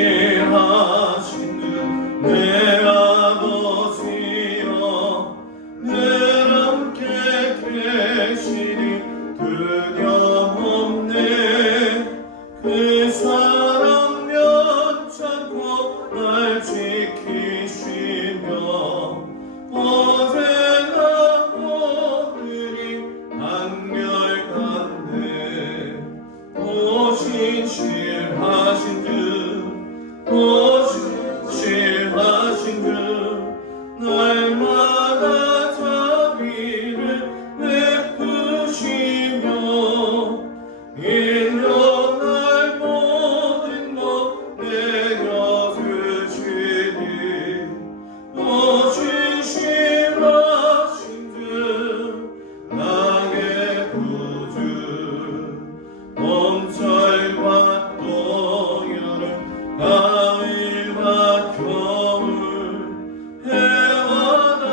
신실하신 주 내 아버지여 늘 함께 계시니 두려움없네. 그 사랑 면찮고 날 지키시며 어제나 오늘이 한결같네. 오 신실하신 주 오 신실하신 주 날마다 자비를 베푸시며 일어날 모든 것 내려주시니 오 신실하신 주 나의 구주. 봄철과 또 여름 가을과 겨울 해와 달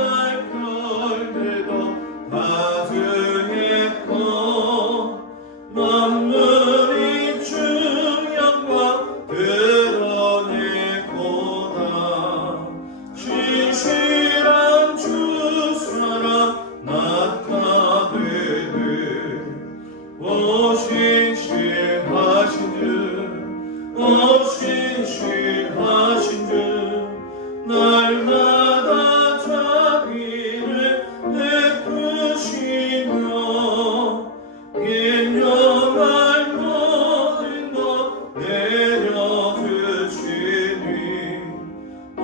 별들도 다 주했고 만물이 주 영광 드러내고다. 신실한 주 사랑 나타내네. 오 신실하신 주 오 신실하신 주 날마다 자비를 베푸시며 일용할 모든 것 내려주시니 오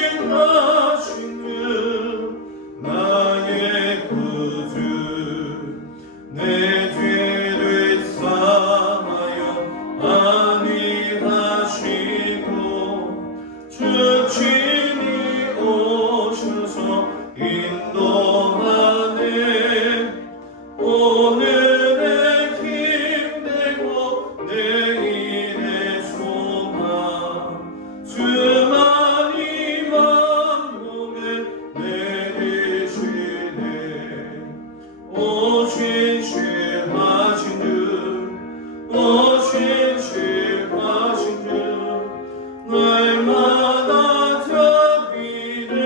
신실하신 주 나의 구주. 내 죄를 사하여 안위하시고 주 친히 오셔서 인도하네. 오늘의 힘되고 내일의 소망 주만이 만복을 내리시네. 오 신실하신 주 오 신실하신 주 날마다 자비를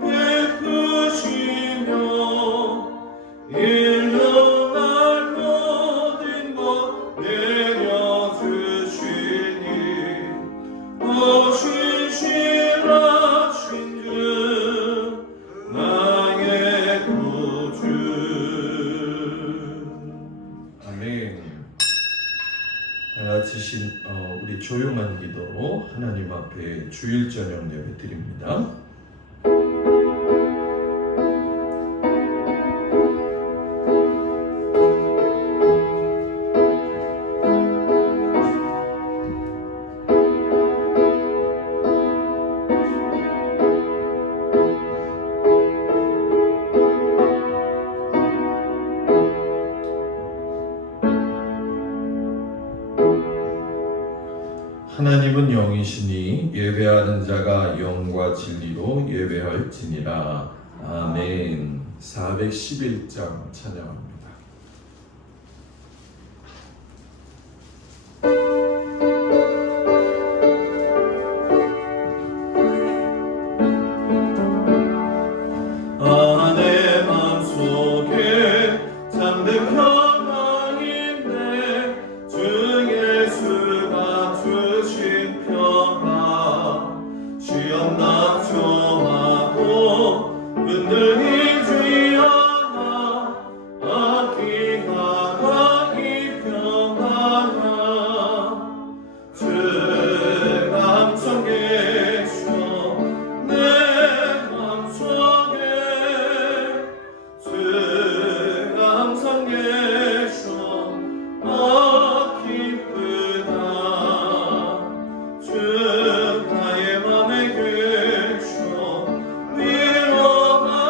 베푸시며 일용할 모든 것 내려주시니 오 신실하신 주 나의 구주. 아멘. 같이 우리 조용한 기도로 하나님 앞에 주일 저녁 예배 드립니다. 하나님은 영이시니 예배하는 자가 영과 진리로 예배할지니라. 아멘. 411장 찬양합니다. 내 맘속에 잠든 평안인데 주 예수가 주신 평안 시험 낙조하고 흔들리지 않아 아끼다가 이 평안아 주 함께 계셔 내 맘속에 주 항상 계셔 기쁘다 주 나의 맘에 계셔 위로하시네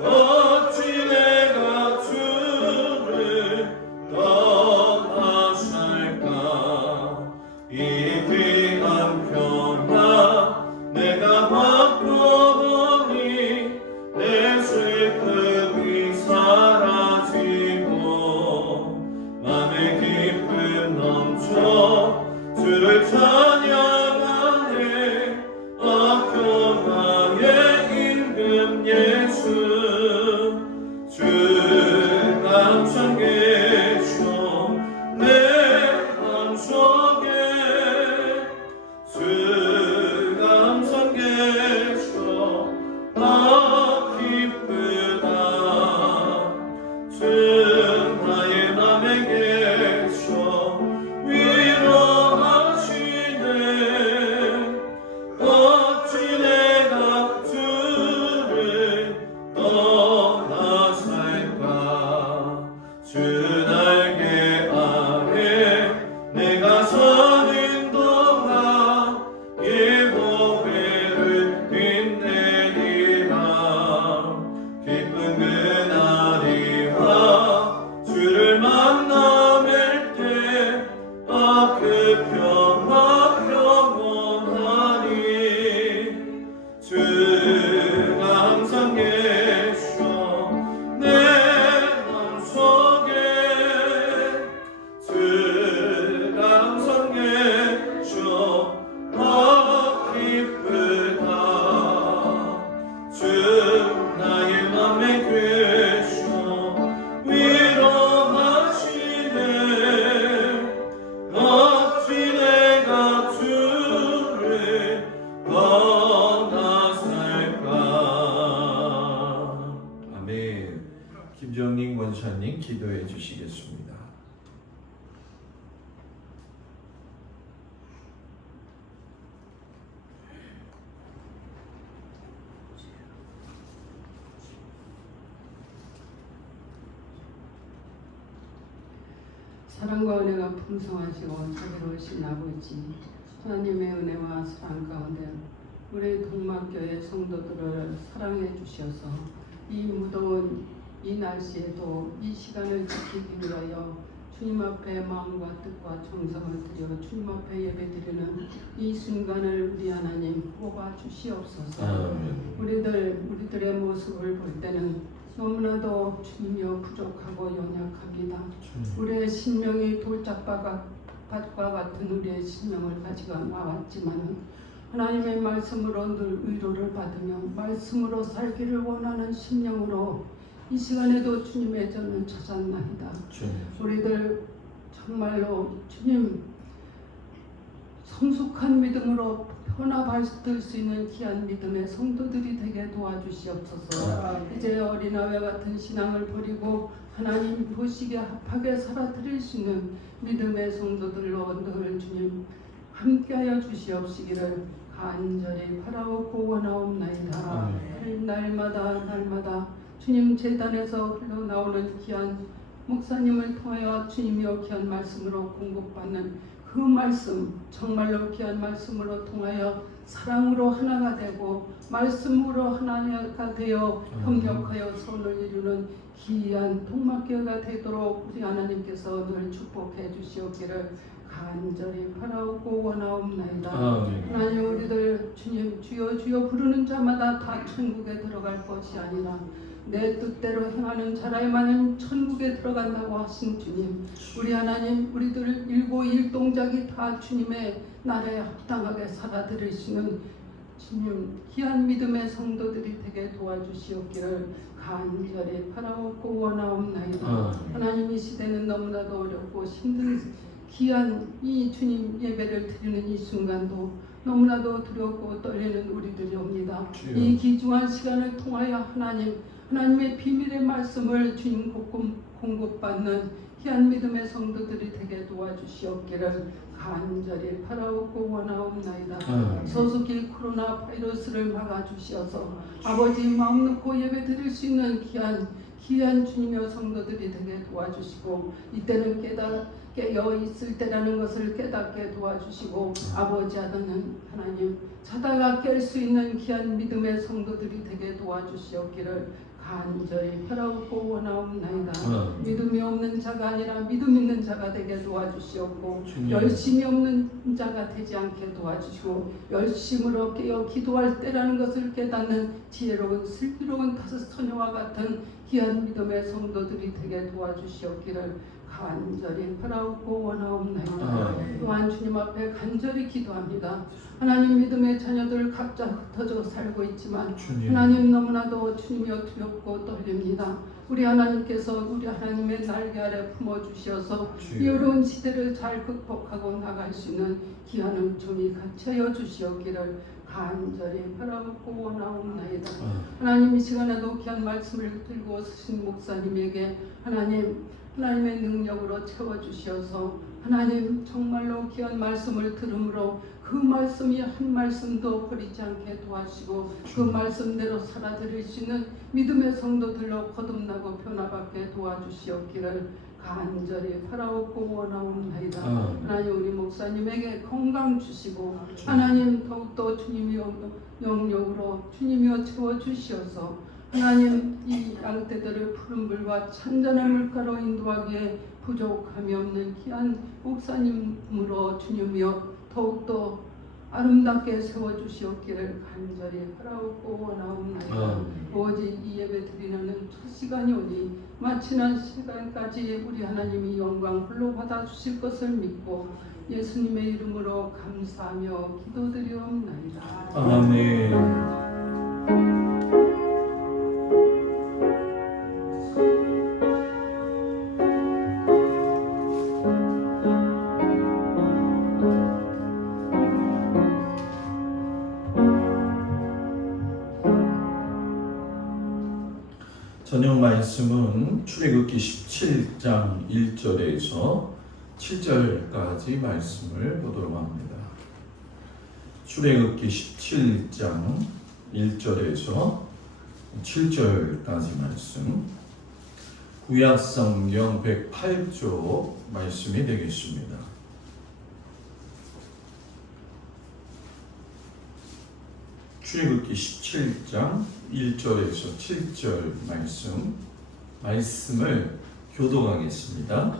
어찌 내가 주를 떠나 살까 이 귀한 평화 내가 바꿔보니 내 슬픔이 사라지고 맘에 기쁨 넘쳐 주시겠습니다. 사랑과 은혜가 풍성하시고 자비로우신 아버지, 하나님의 은혜와 사랑 가운데 우리 동막교회 성도들을 사랑해 주셔서 이 무더운 이 날씨에도 이 시간을 지키기 위하여 주님 앞에 마음과 뜻과 정성을 들여 주님 앞에 예배드리는 이 순간을 우리 하나님 뽑아 주시옵소서. 아멘. 우리들의 모습을 볼 때는 너무나도 주님이여 부족하고 연약합니다. 우리의 신명이 돌짝밭과 같은 우리의 신명을 가지고 나왔지만 하나님의 말씀으로 늘 위로를 받으며 말씀으로 살기를 원하는 심령으로 이 시간에도 주님의 전을 찾았나이다. 우리들 정말로 주님 성숙한 믿음으로 변화받을 수 있는 귀한 믿음의 성도들이 되게 도와주시옵소서. 이제 어린아이와 같은 신앙을 버리고 하나님 보시기에 합하게 살아드릴 수 있는 믿음의 성도들로 늘 주님 함께하여 주시옵시기를 간절히 바라옵고 원하옵나이다. 날마다 주님 제단에서 흘러나오는 귀한 목사님을 통하여 주님이여 귀한 말씀으로 공급받는 그 말씀 정말로 귀한 말씀으로 통하여 사랑으로 하나가 되고 말씀으로 하나가 되어 협력하여 선을 이루는 귀한 동막교회가 되도록 우리 하나님께서 늘 축복해 주시옵기를 간절히 바라옵고 원하옵나이다. 하나님 우리들 주님 주여 주여 부르는 자마다 다 천국에 들어갈 것이 아니라 내 뜻대로 행하는 자라야만은 천국에 들어간다고 하신 주님, 우리 하나님 우리들 일동작이 다 주님의 나라에 합당하게 살아들으시는 주님 귀한 믿음의 성도들이 되게 도와주시옵기를 간절히 바라옵고 원하옵나이다. 하나님 이 시대는 너무나도 어렵고 힘든 귀한 이 주님 예배를 드리는 이 순간도 너무나도 두렵고 떨리는 우리들이 옵니다. 이 귀중한 시간을 통하여 하나님의 비밀의 말씀을 주님 공급받는 귀한 믿음의 성도들이 되게 도와주시옵기를 간절히 바라옵고 원하옵나이다. 소속이 코로나 바이러스를 막아주시어서 아버지 마음 놓고 예배 드릴 수 있는 귀한 주님의 성도들이 되게 도와주시고 이때는 깨어 있을 때라는 것을 깨닫게 도와주시고 아버지 하나님 자다가 깰 수 있는 귀한 믿음의 성도들이 되게 도와주시옵기를 간절히 바라옵고 원하옵나이다. 믿음이 없는 자가 아니라 믿음 있는 자가 되게 도와주시옵고 열심이 없는 자가 되지 않게 도와주시고 열심으로 깨어 기도할 때라는 것을 깨닫는 지혜로운 슬기로운 다섯 처녀와 같은 귀한 믿음의 성도들이 되게 도와주시옵기를 간절히 바라옵고 원하옵나이다. 또한 주님 앞에 간절히 기도합니다. 하나님 믿음의 자녀들 각자 흩어져 살고 있지만 하나님 너무나도 주님이여 두렵고 떨립니다. 우리 하나님께서 우리 하나님의 날개 아래 품어주셔서 이 어려운 시대를 잘 극복하고 나갈 수 있는 귀한 은총이 같이하여 주시옵기를 간절히 바라옵고 원하옵나이다. 하나님 이 시간에도 귀한 말씀을 들고 서신 목사님에게 하나님의 능력으로 채워주시어서 하나님 정말로 귀한 말씀을 들음으로 그 말씀이 한 말씀도 버리지 않게 도와주시고 그 말씀대로 살아드릴 수 있는 믿음의 성도들로 거듭나고 변화받게 도와주시옵기를 간절히 바라옵고 원하옵나이다. 하나님 우리 목사님에게 건강 주시고 하나님 더욱더 주님이여 영역으로 주님이여 채워주시어서 하나님 이 양떼들을 푸른 물과 찬전한 물가로 인도하기에 부족함이 없는 귀한 목사님으로 주님이여 더욱더 아름답게 세워주시옵기를 간절히 바라옵고 원하옵나이다. 오직 이 예배 드리는 첫 시간이 오니 마치는 시간까지 우리 하나님이 영광 홀로 받아주실 것을 믿고 예수님의 이름으로 감사하며 기도드리옵나이다. 아멘. 저녁 말씀은 출애굽기 17장 1절에서 7절까지 말씀을 보도록 합니다. 출애굽기 17장 1절에서 7절까지 말씀, 구약성경 108쪽 말씀이 되겠습니다. 출애굽기 17장 1절에서 7절 말씀을 교독하겠습니다.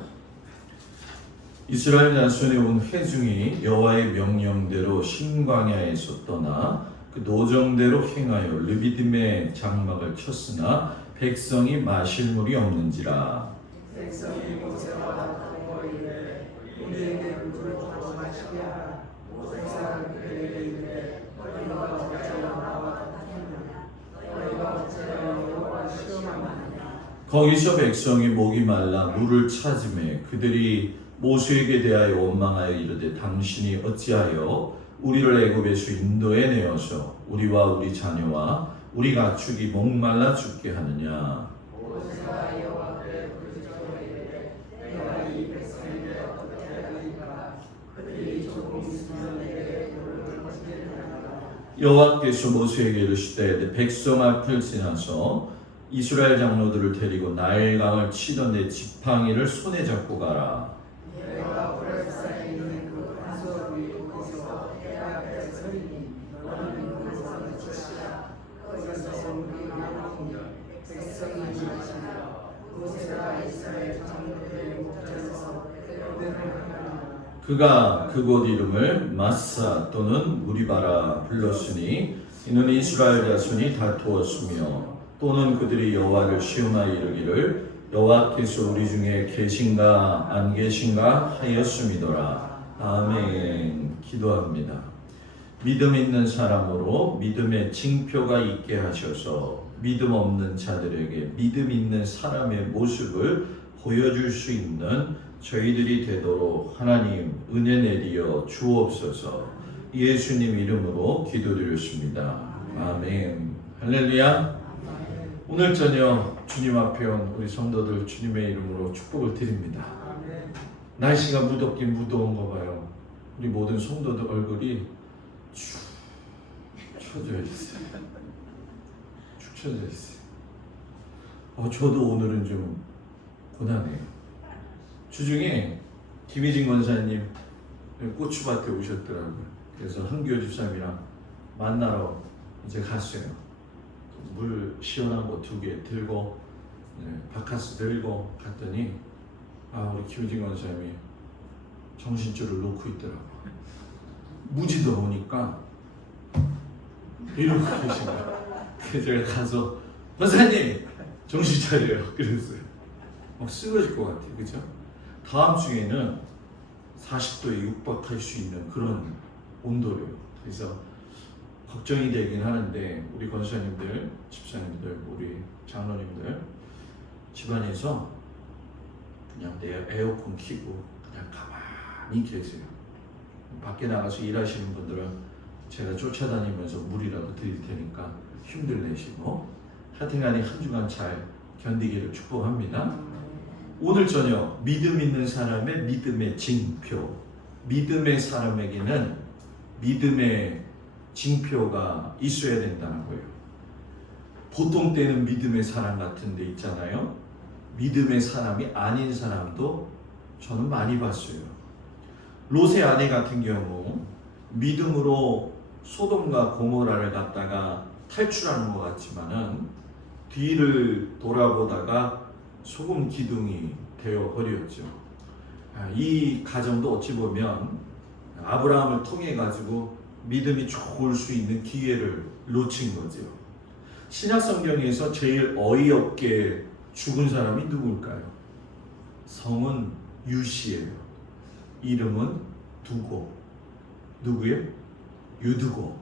이스라엘 자손의 온 회중이 여호와의 명령대로 신광야에서 떠나 그 노정대로 행하여 르비딤의 장막을 쳤으나 백성이 마실 물이 없는지라. 백성이 모세와 동거이르되 우리에게 물을 주어 마시랴. 모세가 그에게 이르되 너희가 어찌하여 나와 같으냐. 너희가 어찌하여 여호와 시험하느냐. 거기서 백성이 목이 말라 물을 찾으매 그들이 모세에게 대하여 원망하여 이르되 당신이 어찌하여 우리를 애굽에서 인도해 내어서 우리와 우리 자녀와 우리 가축이 목말라 죽게 하느냐. 모세가 여호와께 부르짖으되 내가 이 백성에게 어떻게 하리까. 그들이 조금 있으면 내게 물을 마시리라. 여호와께서 모세에게 이르시되 백성 앞을 지나서 이스라엘 장로들을 데리고 나일강을 치던 내 지팡이를 손에 잡고 가라. 내가 오랫사에 있는 그 반석 위에 거기서 해 앞에 서리니 너는 그곳을 치시라. 거기서 물이 나오니 백성이 마시라. 모세가 이스라엘 장로들의 목전에서 그들을 하나라. 그가 그곳 이름을 마사 또는 무리바라 불렀으니 이는 이스라엘 자손이 다투었으며 또는 그들이 여호와를 시험하여 이르기를 여호와께서 우리 중에 계신가 안 계신가 하였음이더라. 아멘. 기도합니다. 믿음 있는 사람으로 믿음의 징표가 있게 하셔서 믿음 없는 자들에게 믿음 있는 사람의 모습을 보여줄 수 있는 저희들이 되도록 하나님 은혜 내리어 주옵소서. 예수님 이름으로 기도드렸습니다. 아멘. 할렐루야. 오늘 저녁 주님 앞에 온 우리 성도들 주님의 이름으로 축복을 드립니다. 날씨가 무덥긴 무더운 거 봐요. 우리 모든 성도들 얼굴이 축 처져 있어요. 축 처져 있어요. 저도 오늘은 좀 고단해요. 주중에 김희진 권사님 고추밭에 오셨더라고요. 그래서 한교 집사님이랑 만나러 이제 갔어요. 물 시원한 거 2개 들고 바카스 들고 갔더니 우리 김희진 권사님이 정신줄을 놓고 있더라고요. 무지도 오니까 이러고 계신 거예요. 그래서 제가 가서 권사님 정신 차려요. 그랬어요. 막 쓰러질 것 같아요. 그죠? 다음 주에는 40도에 육박할 수 있는 그런 온도래요. 그래서 걱정이 되긴 하는데 우리 권사님들, 집사님들, 우리 장로님들 집안에서 그냥 에어컨 켜고 그냥 가만히 계세요. 밖에 나가서 일하시는 분들은 제가 쫓아다니면서 물이라도 드릴 테니까 힘들 내시고 하여튼간에 한 주간 잘 견디기를 축복합니다. 오늘 저녁 믿음 있는 사람의 믿음의 징표, 믿음의 사람에게는 믿음의 징표가 있어야 된다는 거예요. 보통 때는 믿음의 사람 같은 데 있잖아요. 믿음의 사람이 아닌 사람도 저는 많이 봤어요. 롯의 아내 같은 경우 믿음으로 소돔과 고모라를 갖다가 탈출하는 것 같지만은 뒤를 돌아보다가 소금 기둥이 되어 버렸죠. 이 가정도 어찌 보면 아브라함을 통해 가지고 믿음이 좋을 수 있는 기회를 놓친 거죠. 신약 성경에서 제일 어이없게 죽은 사람이 누굴까요? 성은 유시예요. 이름은 두고. 누구예요? 유두고.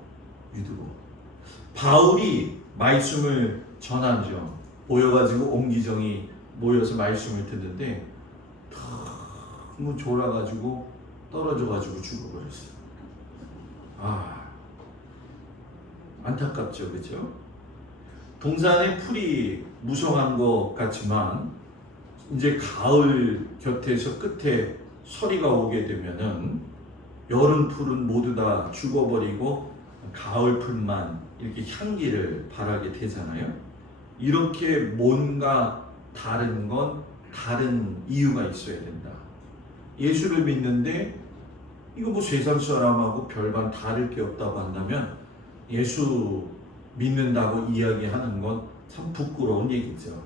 바울이 말씀을 전하죠. 모여가지고 옹기종이 모여서 말씀을 듣는데 너무 졸아가지고 떨어져가지고 죽어버렸어요. 안타깝죠, 그렇죠? 동산의 풀이 무성한 것 같지만 이제 가을 곁에서 끝에 서리가 오게 되면은 여름 풀은 모두 다 죽어버리고 가을 풀만 이렇게 향기를 발하게 되잖아요. 이렇게 뭔가 다른 건 다른 이유가 있어야 된다. 예수를 믿는데 이거 뭐 세상 사람하고 별반 다를 게 없다고 한다면 예수 믿는다고 이야기하는 건 참 부끄러운 얘기죠.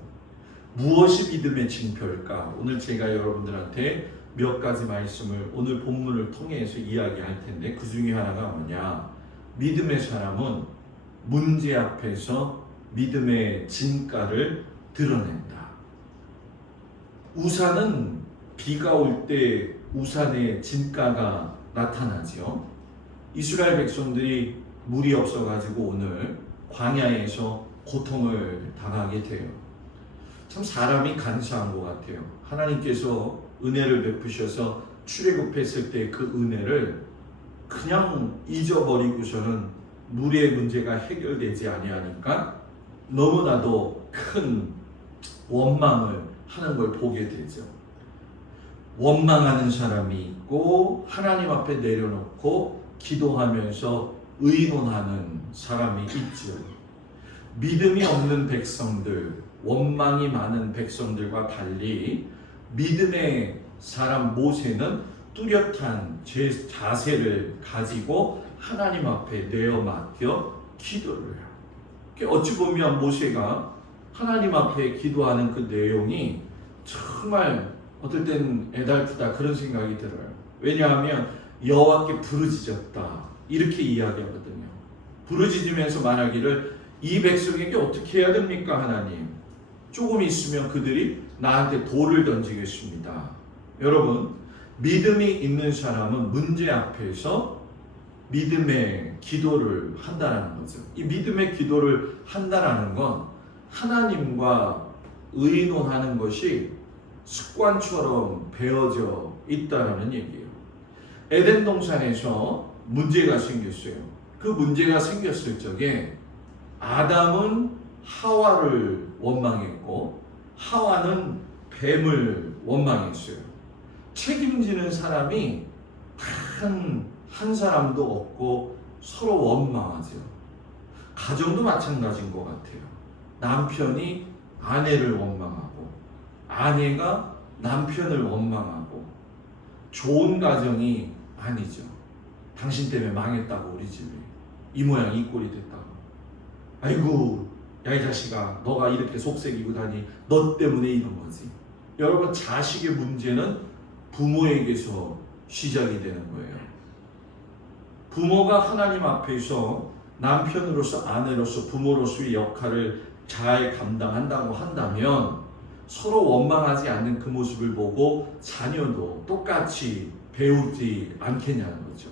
무엇이 믿음의 징표일까? 오늘 제가 여러분들한테 몇 가지 말씀을 오늘 본문을 통해서 이야기할 텐데 그 중에 하나가 뭐냐? 믿음의 사람은 문제 앞에서 믿음의 진가를 드러낸다. 우산은 비가 올 때 우산의 진가가 나타나죠. 이스라엘 백성들이 물이 없어가지고 오늘 광야에서 고통을 당하게 돼요. 참 사람이 간사한 것 같아요. 하나님께서 은혜를 베푸셔서 출애굽했을 때 그 은혜를 그냥 잊어버리고서는 물의 문제가 해결되지 아니하니까 너무나도 큰 원망을 하는 걸 보게 되죠. 원망하는 사람이 있고 하나님 앞에 내려놓고 기도하면서 의논하는 사람이 있죠. 믿음이 없는 백성들, 원망이 많은 백성들과 달리 믿음의 사람 모세는 뚜렷한 자세를 가지고 하나님 앞에 내어 맡겨 기도를 해요. 어찌 보면 모세가 하나님 앞에 기도하는 그 내용이 정말 어떨 땐 애달프다 그런 생각이 들어요. 왜냐하면 여호와께 부르짖었다 이렇게 이야기하거든요. 부르짖으면서 말하기를 이 백성에게 어떻게 해야 됩니까 하나님? 조금 있으면 그들이 나한테 돌을 던지겠습니다. 여러분, 믿음이 있는 사람은 문제 앞에서 믿음의 기도를 한다라는 거죠. 이 믿음의 기도를 한다라는 건 하나님과 의논하는 것이 습관처럼 배어져 있다라는 얘기예요. 에덴 동산에서 문제가 생겼어요. 그 문제가 생겼을 적에 아담은 하와를 원망했고 하와는 뱀을 원망했어요. 책임지는 사람이 한 사람도 없고 서로 원망하죠. 가정도 마찬가지인 것 같아요. 남편이 아내를 원망하고 아내가 남편을 원망하고 좋은 가정이 아니죠. 당신 때문에 망했다고 우리 집이 이 모양 이 꼴이 됐다고. 아이고 야 이 자식아 너가 이렇게 속색이고 다니 너 때문에 이런 거지. 여러분 자식의 문제는 부모에게서 시작이 되는 거예요. 부모가 하나님 앞에서 남편으로서 아내로서 부모로서의 역할을 잘 감당한다고 한다면 서로 원망하지 않는 그 모습을 보고 자녀도 똑같이 배우지 않겠냐는 거죠.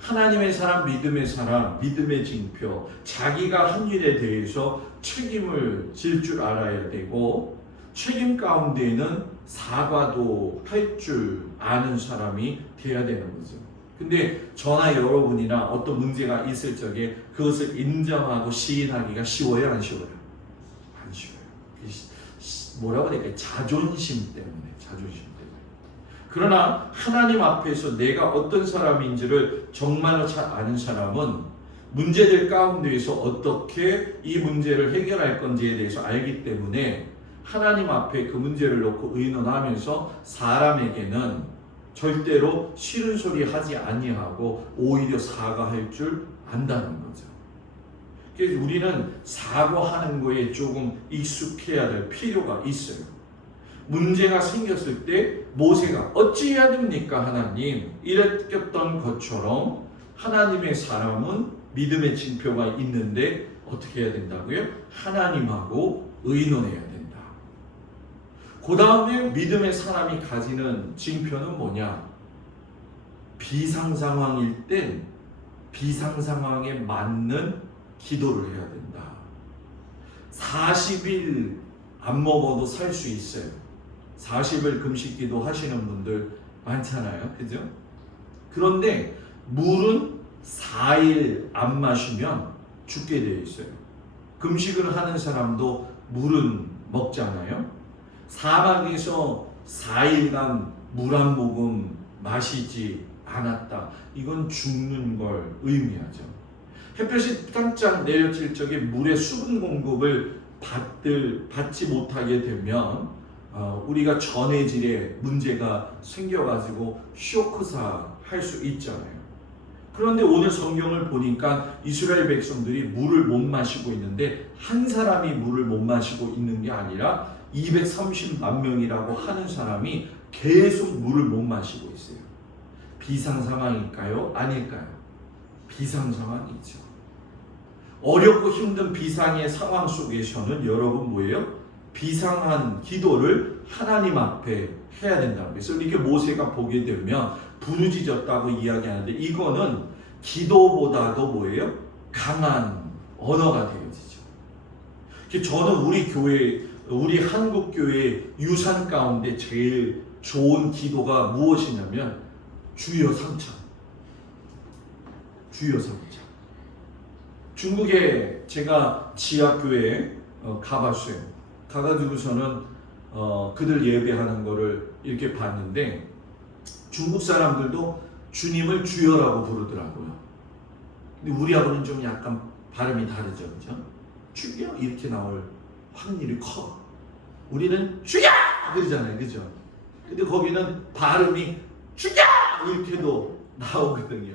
하나님의 사람, 믿음의 사람, 믿음의 징표, 자기가 한 일에 대해서 책임을 질 줄 알아야 되고 책임 가운데에는 사과도 할 줄 아는 사람이 돼야 되는 거죠. 근데 저나 여러분이나 어떤 문제가 있을 적에 그것을 인정하고 시인하기가 쉬워요, 안 쉬워요? 안 쉬워요. 뭐라고 해야 될까요? 자존심 때문에. 그러나 하나님 앞에서 내가 어떤 사람인지를 정말로 잘 아는 사람은 문제들 가운데에서 어떻게 이 문제를 해결할 건지에 대해서 알기 때문에 하나님 앞에 그 문제를 놓고 의논하면서 사람에게는 절대로 싫은 소리 하지 아니하고 오히려 사과할 줄 안다는 거죠. 그래서 우리는 사과하는 거에 조금 익숙해야 될 필요가 있어요. 문제가 생겼을 때 모세가 어찌해야 됩니까 하나님? 이랬던 것처럼 하나님의 사람은 믿음의 징표가 있는데 어떻게 해야 된다고요? 하나님하고 의논해야 된다. 그 다음에 믿음의 사람이 가지는 징표는 뭐냐? 비상 상황일 땐 비상 상황에 맞는 기도를 해야 된다. 40일 안 먹어도 살 수 있어요. 40일 금식 기도 하시는 분들 많잖아요. 그죠? 그런데 물은 4일 안 마시면 죽게 되어 있어요. 금식을 하는 사람도 물은 먹잖아요. 사막에서 4일간 물 한 모금 마시지 않았다. 이건 죽는 걸 의미하죠. 햇볕이 깜짝 내려질 적에 물의 수분 공급을 받지 못하게 되면 우리가 전해질에 문제가 생겨가지고 쇼크사 할 수 있잖아요. 그런데 오늘 성경을 보니까 이스라엘 백성들이 물을 못 마시고 있는데 한 사람이 물을 못 마시고 있는 게 아니라 230만 명이라고 하는 사람이 계속 물을 못 마시고 있어요. 비상 상황일까요? 아닐까요? 비상 상황이죠. 어렵고 힘든 비상의 상황 속에서는 여러분 뭐예요? 비상한 기도를 하나님 앞에 해야 된다는 거예요. 그래서 이렇게 모세가 보게 되면 부르짖었다고 이야기하는데 이거는 기도보다도 뭐예요? 강한 언어가 되어지죠. 저는 우리 한국 교회 유산 가운데 제일 좋은 기도가 무엇이냐면 주여 삼창. 주여 삼창. 중국에 제가 지하교회에 가봤어요. 가가지고서는 그들 예배하는 거를 이렇게 봤는데 중국 사람들도 주님을 주여라고 부르더라고요. 근데 우리하고는 좀 약간 발음이 다르죠, 그죠? 주여 이렇게 나올 확률이 커. 우리는 주여 그러잖아요, 그죠? 근데 거기는 발음이 주여 이렇게도 나오거든요.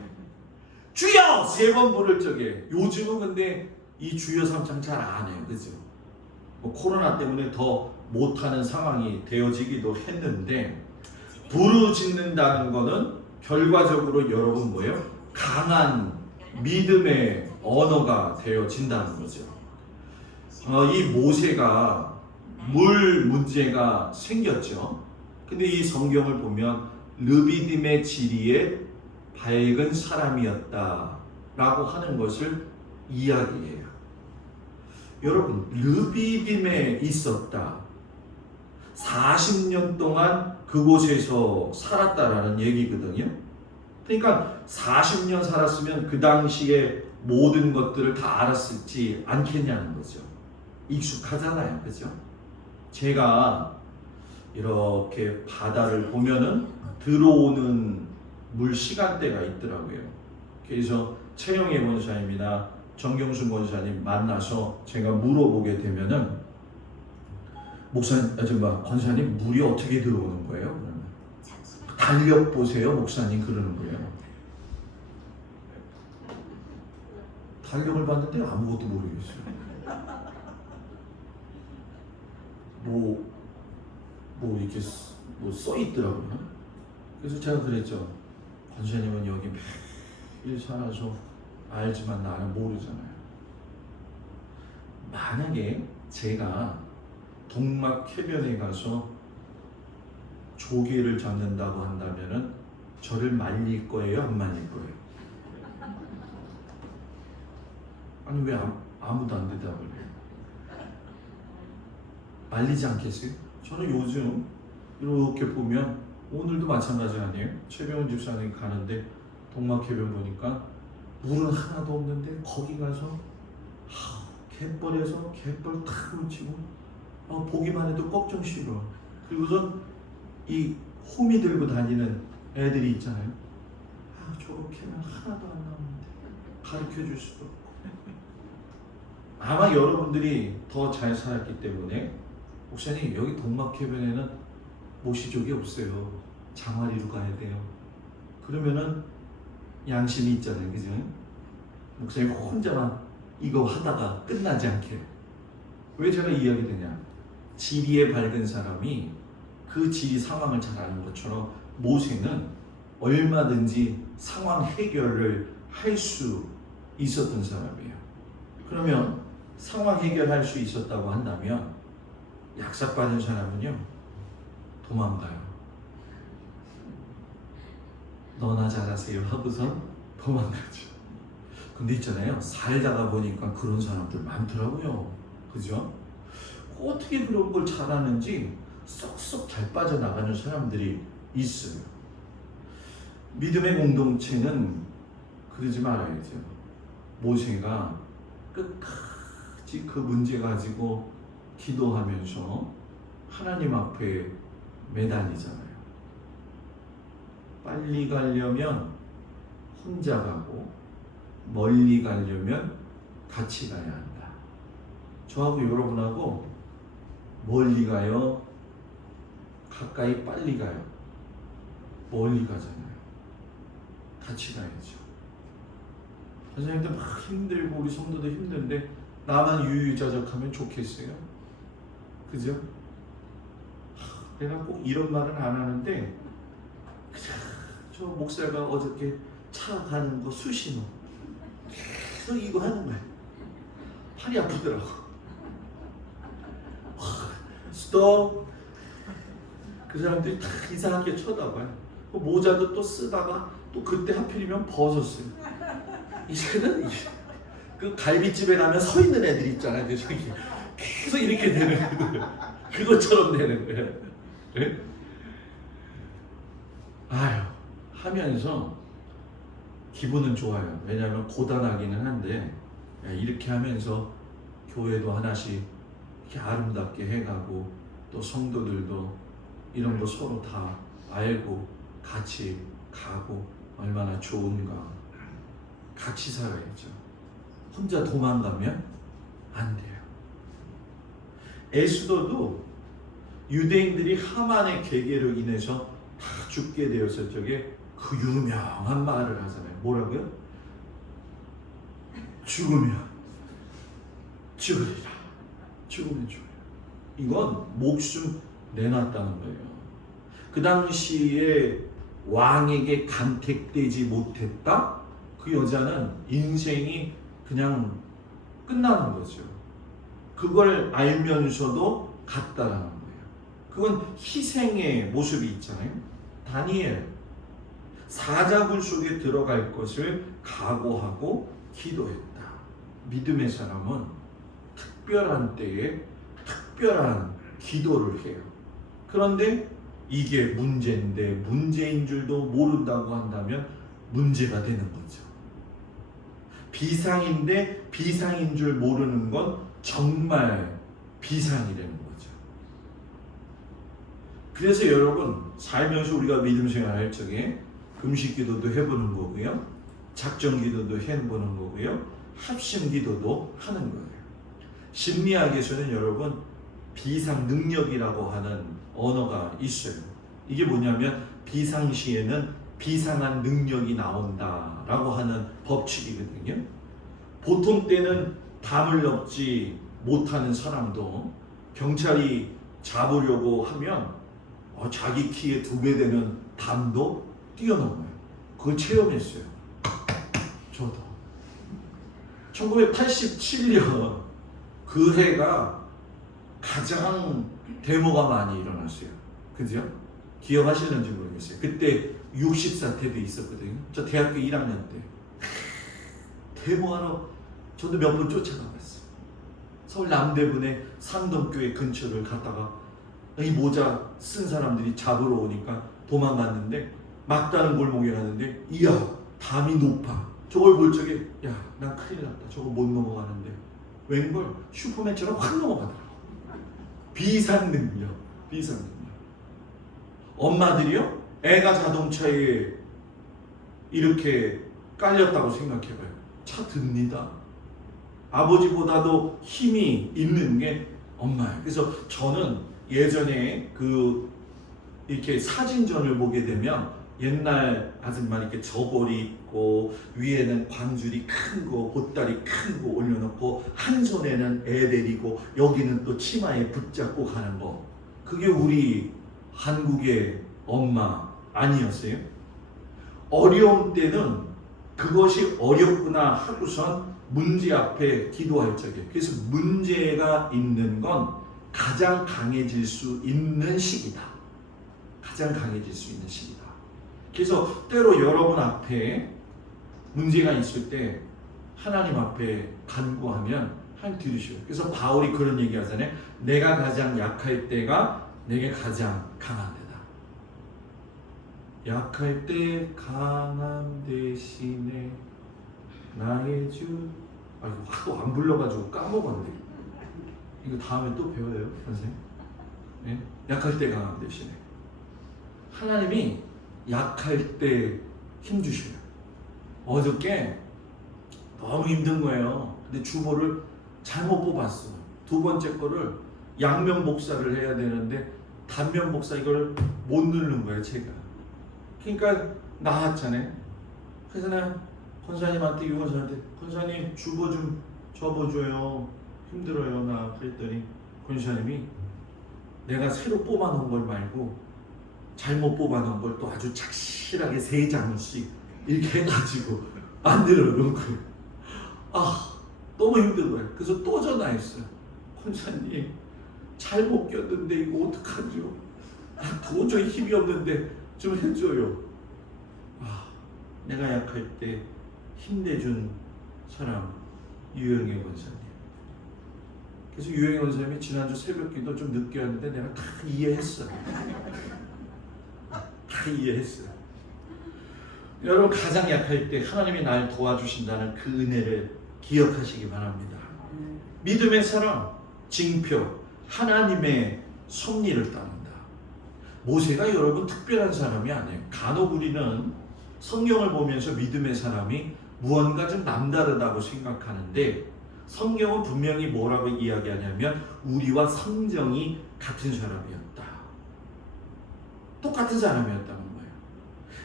주여 3번 부를 적에 요즘은 근데 이 주여 삼창 잘 안 해요, 그죠? 뭐 코로나 때문에 더 못하는 상황이 되어지기도 했는데 부르짖는다는 거는 결과적으로 여러분 뭐예요? 강한 믿음의 언어가 되어진다는 거죠. 이 모세가 물 문제가 생겼죠. 근데 이 성경을 보면 르비딤의 지리에 밝은 사람이었다라고 하는 것을 이야기해요. 여러분, 르비딤에 있었다. 40년 동안 그곳에서 살았다라는 얘기거든요. 그러니까 40년 살았으면 그 당시에 모든 것들을 다 알았을지 않겠냐는 거죠. 익숙하잖아요, 그죠? 제가 이렇게 바다를 보면은 들어오는 물 시간대가 있더라고요. 그래서 최영애 권사님이나 정경순 권사님 만나서 제가 물어보게 되면은 권사님 물이 어떻게 들어오는 거예요? 그러면 달력 보세요, 목사님 그러는 거예요. 달력을 봤는데 아무것도 모르겠어요. 이렇게 써 있더라고요. 그래서 제가 그랬죠. 권사님은 여기 매일 살아서 알지만 나는 모르잖아요. 만약에 제가 동막해변에 가서 조개를 잡는다고 한다면은 저를 말릴 거예요, 안 말릴 거예요? 아니 왜 아무도 안 대답을 해요? 말리지 않겠어요? 저는 요즘 이렇게 보면 오늘도 마찬가지 아니에요? 최병훈 집사님 가는데 동막해변 보니까 물은 하나도 없는데 거기 가서 갯벌에서 갯벌 탁 훔치고 보기만 해도 꺽정 싫어. 그리고선 이 호미 들고 다니는 애들이 있잖아요. 저렇게는 하나도 안 나오는데 가르쳐 줄 수도 없고. 아마 여러분들이 더 잘 살았기 때문에 목사님 여기 동막해변에는 모시족이 없어요. 장화리로 가야 돼요. 그러면은 양심이 있잖아요, 그죠? 목사님 혼자만 이거 하다가 끝나지 않게. 왜 제가 이야기되냐? 지리에 밝은 사람이 그 지리 상황을 잘 아는 것처럼 모세는 얼마든지 상황 해결을 할 수 있었던 사람이에요. 그러면 상황 해결할 수 있었다고 한다면 약삭받은 사람은요 도망가요. 너나 잘하세요 하고서 도망가죠. 근데 있잖아요, 살다가 보니까 그런 사람들 많더라고요. 그죠? 어떻게 그런 걸 잘하는지 쏙쏙 잘 빠져나가는 사람들이 있어요. 믿음의 공동체는 그러지 말아야죠. 모세가 끝까지 그 문제 가지고 기도하면서 하나님 앞에 매달리잖아요. 빨리 가려면 혼자 가고 멀리 가려면 같이 가야 한다. 저하고 여러분하고 멀리 가요? 가까이 빨리 가요? 멀리 가잖아요. 같이 가야죠. 선생님들 막 힘들고 우리 성도도 힘든데 나만 유유자적하면 좋겠어요? 그죠? 내가 꼭 이런 말은 안 하는데 저 목사가 어저께 차 가는 거 수신호 계속 이거 하는 거야. 팔이 아프더라고. 스톱. 그 사람들이 다 이상하게 쳐다봐요. 그 모자도 또 쓰다가 또 그때 하필이면 벗었어요. 이제는 그 갈비집에 가면 서 있는 애들 있잖아요. 저기 계속 이렇게 되는 거예요. 그것처럼 되는 거예요. 네? 아유, 하면서 기분은 좋아요. 왜냐하면 고단하기는 한데 이렇게 하면서 교회도 하나씩 이렇게 아름답게 해가고 또 성도들도 이런 거 서로 다 알고 같이 가고 얼마나 좋은가. 같이 살아야죠. 혼자 도망가면 안 돼요. 에스더도 유대인들이 하만의 계계로 인해서 다 죽게 되어서 저게 그 유명한 말을 하잖아요. 뭐라고요? 죽으면 죽으리라. 죽으면 죽으리라. 이건 목숨 내놨다는 거예요. 그 당시에 왕에게 간택되지 못했다? 그 여자는 인생이 그냥 끝나는 거죠. 그걸 알면서도 갔다라는 거예요. 그건 희생의 모습이 있잖아요. 다니엘 사자굴 속에 들어갈 것을 각오하고 기도했다. 믿음의 사람은 특별한 때에 특별한 기도를 해요. 그런데 이게 문제인데 문제인 줄도 모른다고 한다면 문제가 되는 거죠. 비상인데 비상인 줄 모르는 건 정말 비상이라는 거죠. 그래서 여러분 살면서 우리가 믿음 생활할 적에 금식 기도도 해보는 거고요. 작정 기도도 해보는 거고요. 합심 기도도 하는 거예요. 심리학에서는 여러분 비상 능력이라고 하는 언어가 있어요. 이게 뭐냐면 비상시에는 비상한 능력이 나온다라고 하는 법칙이거든요. 보통 때는 담을 넘지 못하는 사람도 경찰이 잡으려고 하면 자기 키의 2배 되는 담도 뛰어넘어요. 그걸 체험했어요. 저도 1987년 그 해가 가장 데모가 많이 일어났어요. 그죠? 기억하시는지 모르겠어요. 그때 60사태도 있었거든요. 저 대학교 1학년 때 데모하러 저도 몇 번 쫓아가봤어요. 서울 남대문의 상동교회 근처를 갔다가 이 모자 쓴 사람들이 잡으러 오니까 도망갔는데 막다른 골목에 갔는데 이야 담이 높아. 저걸 볼 적에 야 난 큰일 났다. 저거 못 넘어가는데 웬걸 슈퍼맨처럼 확 넘어가더라고. 비상능력. 엄마들이요? 애가 자동차에 이렇게 깔렸다고 생각해봐요. 차 듭니다. 아버지보다도 힘이 있는 게 엄마예요. 그래서 저는 예전에 이렇게 사진전을 보게 되면 옛날 아줌마 이렇게 저고리 입고 위에는 광줄이 큰 거, 보따리 큰 거 올려놓고 한 손에는 애 데리고 여기는 또 치마에 붙잡고 가는 거. 그게 우리 한국의 엄마 아니었어요? 어려운 때는 그것이 어렵구나 하고선 문제 앞에 기도할 적에 그래서 문제가 있는 건 가장 강해질 수 있는 시기다. 가장 강해질 수 있는 시기다. 그래서 때로 여러분 앞에 문제가 있을 때 하나님 앞에 간구하면 하나님 들으셔요. 그래서 바울이 그런 얘기 하잖아요. 내가 가장 약할 때가 내게 가장 강한 데다. 약할 때 강함 대신에 나의 주 아, 이거 하도 안 불러가지고 까먹었네. 이거 다음에 또 배워요, 선생님. 네? 약할 때 강함 대신에 하나님이 약할 때 힘 주셔요. 어저께 너무 힘든 거예요. 근데 주보를 잘못 뽑았어. 두 번째 거를 양면 복사를 해야 되는데 단면 복사 이걸 못 누른 거예요, 제가. 그러니까 나왔잖아요. 그래서 내가 권사님한테, 유권사한테, 권사님 주보 좀 접어줘요. 힘들어요 나. 그랬더니 권사님이 내가 새로 뽑아놓은 걸 말고 잘못 뽑아놓은 걸 또 아주 착실하게 3장씩 이렇게 해가지고 만들어 놓은 거예요. 아, 너무 힘든 거예요. 그래서 또 전화했어요. 권사님 잘못 꼈는데 이거 어떡하죠? 도저히 힘이 없는데 좀 해줘요. 아, 내가 약할 때 힘내준 사람 유영애 권사님. 그래서 유영애 권사님이 지난주 새벽기도 좀 늦게 왔는데 내가 다 이해했어요. 다 이해했어요. 여러분 가장 약할 때 하나님이 날 도와주신다는 그 은혜를 기억하시기 바랍니다. 믿음의 사람 징표 하나님의 섭리를 따른다. 모세가 여러분 특별한 사람이 아니에요. 간혹 우리는 성경을 보면서 믿음의 사람이 무언가 좀 남다르다고 생각하는데 성경은 분명히 뭐라고 이야기하냐면 우리와 성정이 같은 사람이었다. 똑같은 사람이었다는 거예요.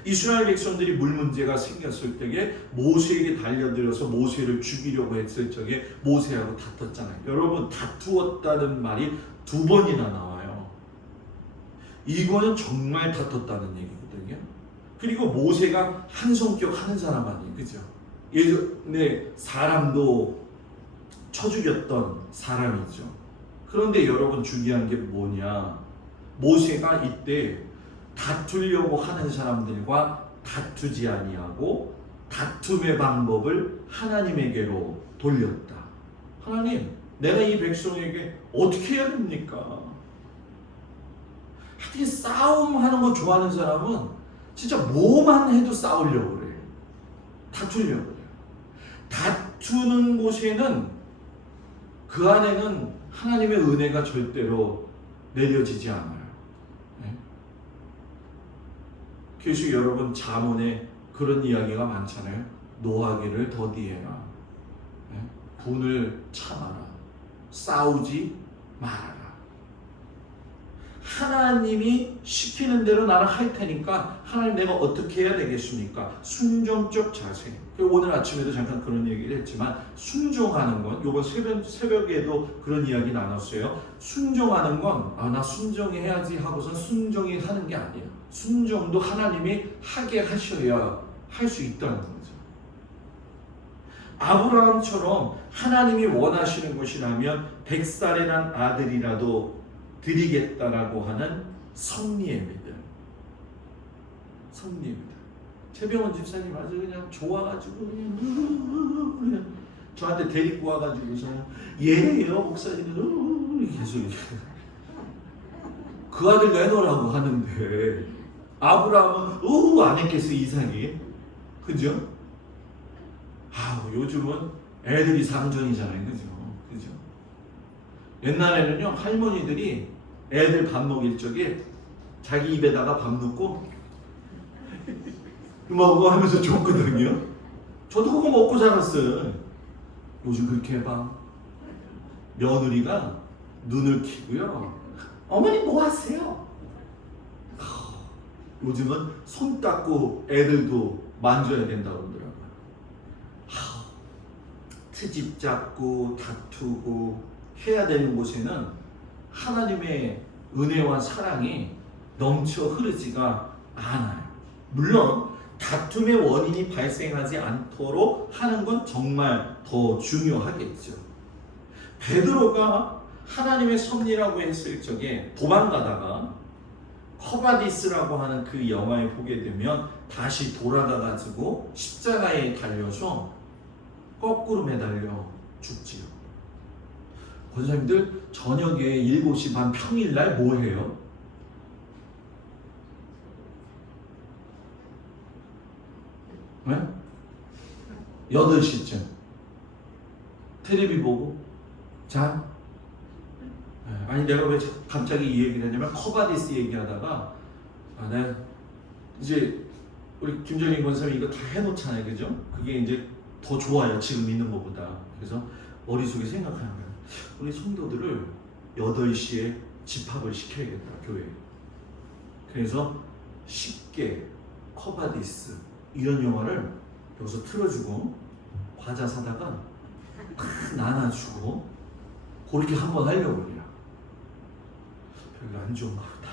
이스라엘 백성들이 물 문제가 생겼을 때에 모세에게 달려들어서 모세를 죽이려고 했을 적에 모세하고 다퉜잖아요. 여러분 다투었다는 말이 2번이나 나와요. 이거는 정말 다퉜다는 얘기거든요. 그리고 모세가 한 성격 하는 사람 아니에요. 그죠? 예전에 사람도 쳐 죽였던 사람이죠. 그런데 여러분 중요한 게 뭐냐? 모세가 이때 다투려고 하는 사람들과 다투지 아니하고 다툼의 방법을 하나님에게로 돌렸다. 하나님, 내가 이 백성에게 어떻게 해야 됩니까? 하여튼 싸움하는 거 좋아하는 사람은 진짜 뭐만 해도 싸우려고 그래요. 다투려고 그래요. 다투는 곳에는 그 안에는 하나님의 은혜가 절대로 내려지지 않아요. 그래서 여러분 잠언에 그런 이야기가 많잖아요. 노하기를 더디해라. 분을 참아라. 싸우지 말아라. 하나님이 시키는 대로 나는 할 테니까 하나님 내가 어떻게 해야 되겠습니까? 순종적 자세. 오늘 아침에도 잠깐 그런 얘기를 했지만 순종하는 건 이번 새벽에도 그런 이야기 나눴어요. 순종하는 건 나 순종해야지 하고선 순종이 하는 게 아니에요. 순종도 하나님이 하게 하셔야 할 수 있다는 거죠. 아브라함처럼 하나님이 원하시는 것이라면 100살에 난 아들이라도 드리겠다라고 하는 섭리의 믿음. 섭리의 믿음. 최병원 집사님 아주 그냥 좋아가지고 그냥 저한테 데리고 와가지고서 예요 목사님은 계속 그 아들 내놓으라고 하는데 아브라함은 안 했겠어 이삭이. 그죠? 요즘은 애들이 상전이잖아요. 그죠? 옛날에는요 할머니들이 애들 밥 먹일 적에 자기 입에다가 밥 넣고 먹어 하면서 줬거든요. 저도 그거 먹고 자랐어요. 요즘 그렇게 해봐. 며느리가 눈을 키고요. 어머니 뭐 하세요? 요즘은 손 닦고 애들도 만져야 된다고 그러더라고요. 트집 잡고 다투고 해야 되는 곳에는 하나님의 은혜와 사랑이 넘쳐 흐르지가 않아요. 물론 다툼의 원인이 발생하지 않도록 하는 건 정말 더 중요하겠죠. 베드로가 하나님의 섭리라고 했을 적에 도망가다가 커바디스라고 하는 그 영화에 보게 되면 다시 돌아가가지고 십자가에 달려서 거꾸로 매달려 죽지요. 권사님들 저녁에 7시 반 평일날 뭐 해요? 네? 8시쯤 테레비 보고 자. 아니 내가 왜 갑자기 이 얘기를 했냐면 커바디스 얘기하다가 네 이제 우리 김정인 권사님이 이거 다 해놓잖아요, 그죠? 그게 이제 더 좋아요, 지금 있는 것보다. 그래서 머릿속에 생각하는 거예요. 우리 성도들을 8시에 집합을 시켜야겠다, 교회에. 그래서 쉽게 커바디스 이런 영화를 여기서 틀어주고 과자 사다가 탁 나눠주고 그렇게 한번 하려고 그래요. 별로 안 좋은 것 같다.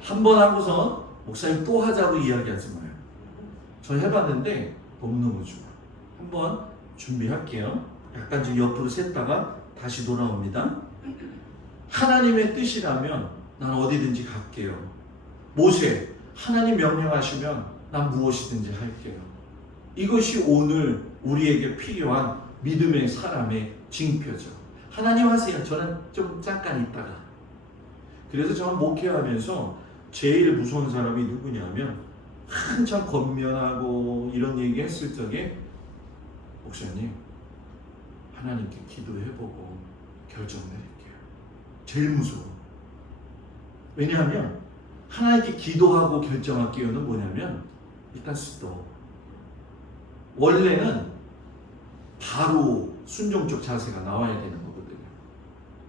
한 번 하고서 목사님 또 하자고 이야기하지 마요. 저 해봤는데 너무너무 좋아. 한번 준비할게요. 약간 좀 옆으로 샜다가 다시 돌아옵니다. 하나님의 뜻이라면 난 어디든지 갈게요. 모세, 하나님 명령하시면 난 무엇이든지 할게요. 이것이 오늘 우리에게 필요한 믿음의 사람의 징표죠. 하나님 하세요. 저는 좀 잠깐 있다가. 그래서 저는 목회하면서 제일 무서운 사람이 누구냐면 한참 권면하고 이런 얘기 했을 적에 목사님 하나님께 기도해보고 결정 내릴게요. 제일 무서워. 왜냐하면 하나님께 기도하고 결정할게요는 뭐냐면 일단 스톱. 원래는 바로 순종적 자세가 나와야 되는 거거든요.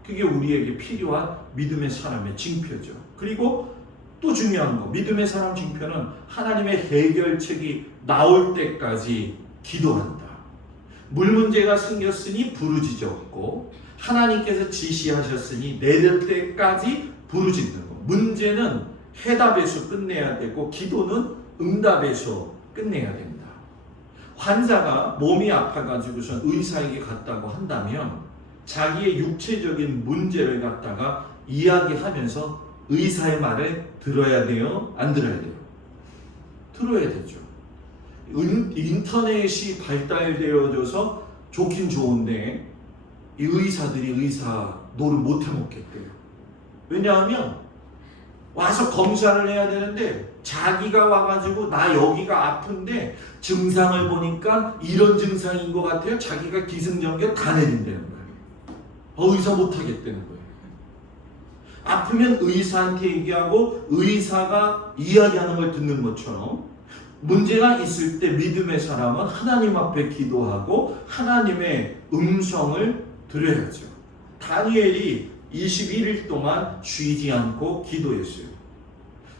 그게 우리에게 필요한 믿음의 사람의 징표죠. 그리고 또 중요한 거, 믿음의 사람 징표는 하나님의 해결책이 나올 때까지 기도한다. 물 문제가 생겼으니 부르짖었고 하나님께서 지시하셨으니 내릴 때까지 부르짖는 거. 문제는 해답에서 끝내야 되고 기도는 응답에서 끝내야 됩니다. 환자가 몸이 아파가지고선 의사에게 갔다고 한다면 자기의 육체적인 문제를 갖다가 이야기하면서 의사의 말을 들어야 돼요? 안 들어야 돼요? 들어야 되죠. 인터넷이 발달되어져서 좋긴 좋은데 이 의사들이 의사 노를 못 해먹겠대요. 왜냐하면 와서 검사를 해야 되는데 자기가 와가지고 나 여기가 아픈데 증상을 보니까 이런 증상인 것 같아요. 자기가 기승전결 다 내린다는 거예요. 의사 못하겠다는 거예요. 아프면 의사한테 얘기하고 의사가 이야기하는 걸 듣는 것처럼 문제가 있을 때 믿음의 사람은 하나님 앞에 기도하고 하나님의 음성을 들어야죠. 다니엘이 21일 동안 쉬지 않고 기도했어요.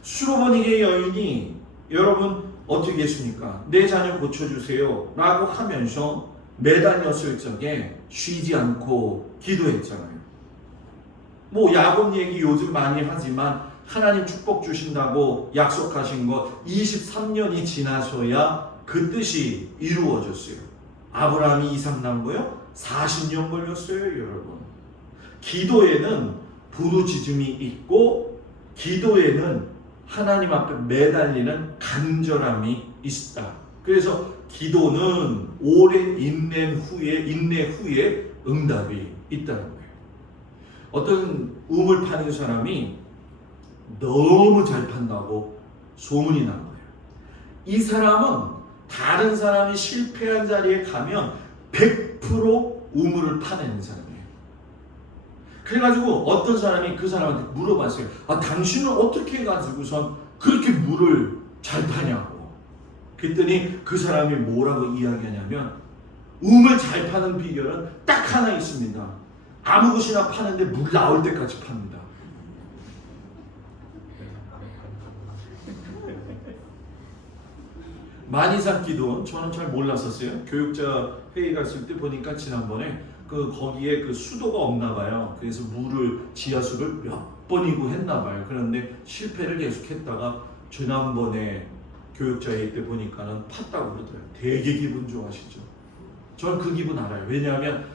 수로보니게 여인이 여러분 어떻게 했습니까? 내 자녀 고쳐주세요 라고 하면서 매달렸을 적에 쉬지 않고 기도했잖아요. 뭐 야곱 얘기 요즘 많이 하지만 하나님 축복 주신다고 약속하신 거 23년이 지나서야 그 뜻이 이루어졌어요. 아브라함이 이삭 낳은 거요? 40년 걸렸어요, 여러분. 기도에는 부르짖음이 있고 기도에는 하나님 앞에 매달리는 간절함이 있다. 그래서 기도는 오랜 인내 후에 응답이 있다는 거예요. 어떤 우물 파는 사람이 너무 잘 판다고 소문이 난 거예요. 이 사람은 다른 사람이 실패한 자리에 가면 100% 우물을 파내는 사람이에요. 그래가지고 어떤 사람이 그 사람한테 물어봤어요. 당신은 어떻게 해가지고선 그렇게 물을 잘 파냐고. 그랬더니 그 사람이 뭐라고 이야기하냐면 우물 잘 파는 비결은 딱 하나 있습니다. 아무 곳이나 파는데 물 나올 때까지 팝니다. 만이상 기도원 저는 잘 몰랐었어요. 교육자 회의 갔을 때 보니까 지난번에 거기에 그 수도가 없나 봐요. 그래서 물을 지하수를 몇 번이고 했나 봐요. 그런데 실패를 계속했다가 지난번에 교육자 회의 때 보니까는 팠다고 그러더라고요. 되게 기분 좋아하시죠. 저는 그 기분 알아요. 왜냐하면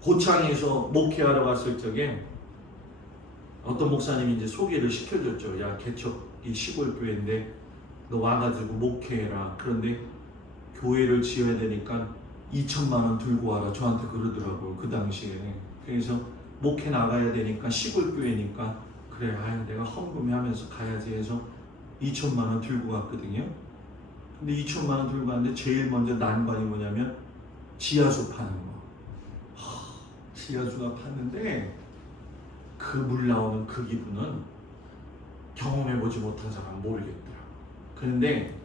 고창에서 목회하러 갔을 적에 어떤 목사님이 이제 소개를 시켜줬죠. 야, 개척이 시골 교회인데 너 와가지고 목회해라. 그런데 교회를 지어야 되니까 2천만 원 들고 와라. 저한테 그러더라고요. 그 당시에. 그래서 목회 나가야 되니까 시골 교회니까 그래, 내가 헌금하면서 가야지 해서 2천만 원 들고 갔거든요. 근데 2천만 원 들고 갔는데 제일 먼저 난관이 뭐냐면 지하수 파는 거. 지하수가 팠는데 그 물 나오는 그 기분은 경험해보지 못한 사람 모르겠더라. 그런데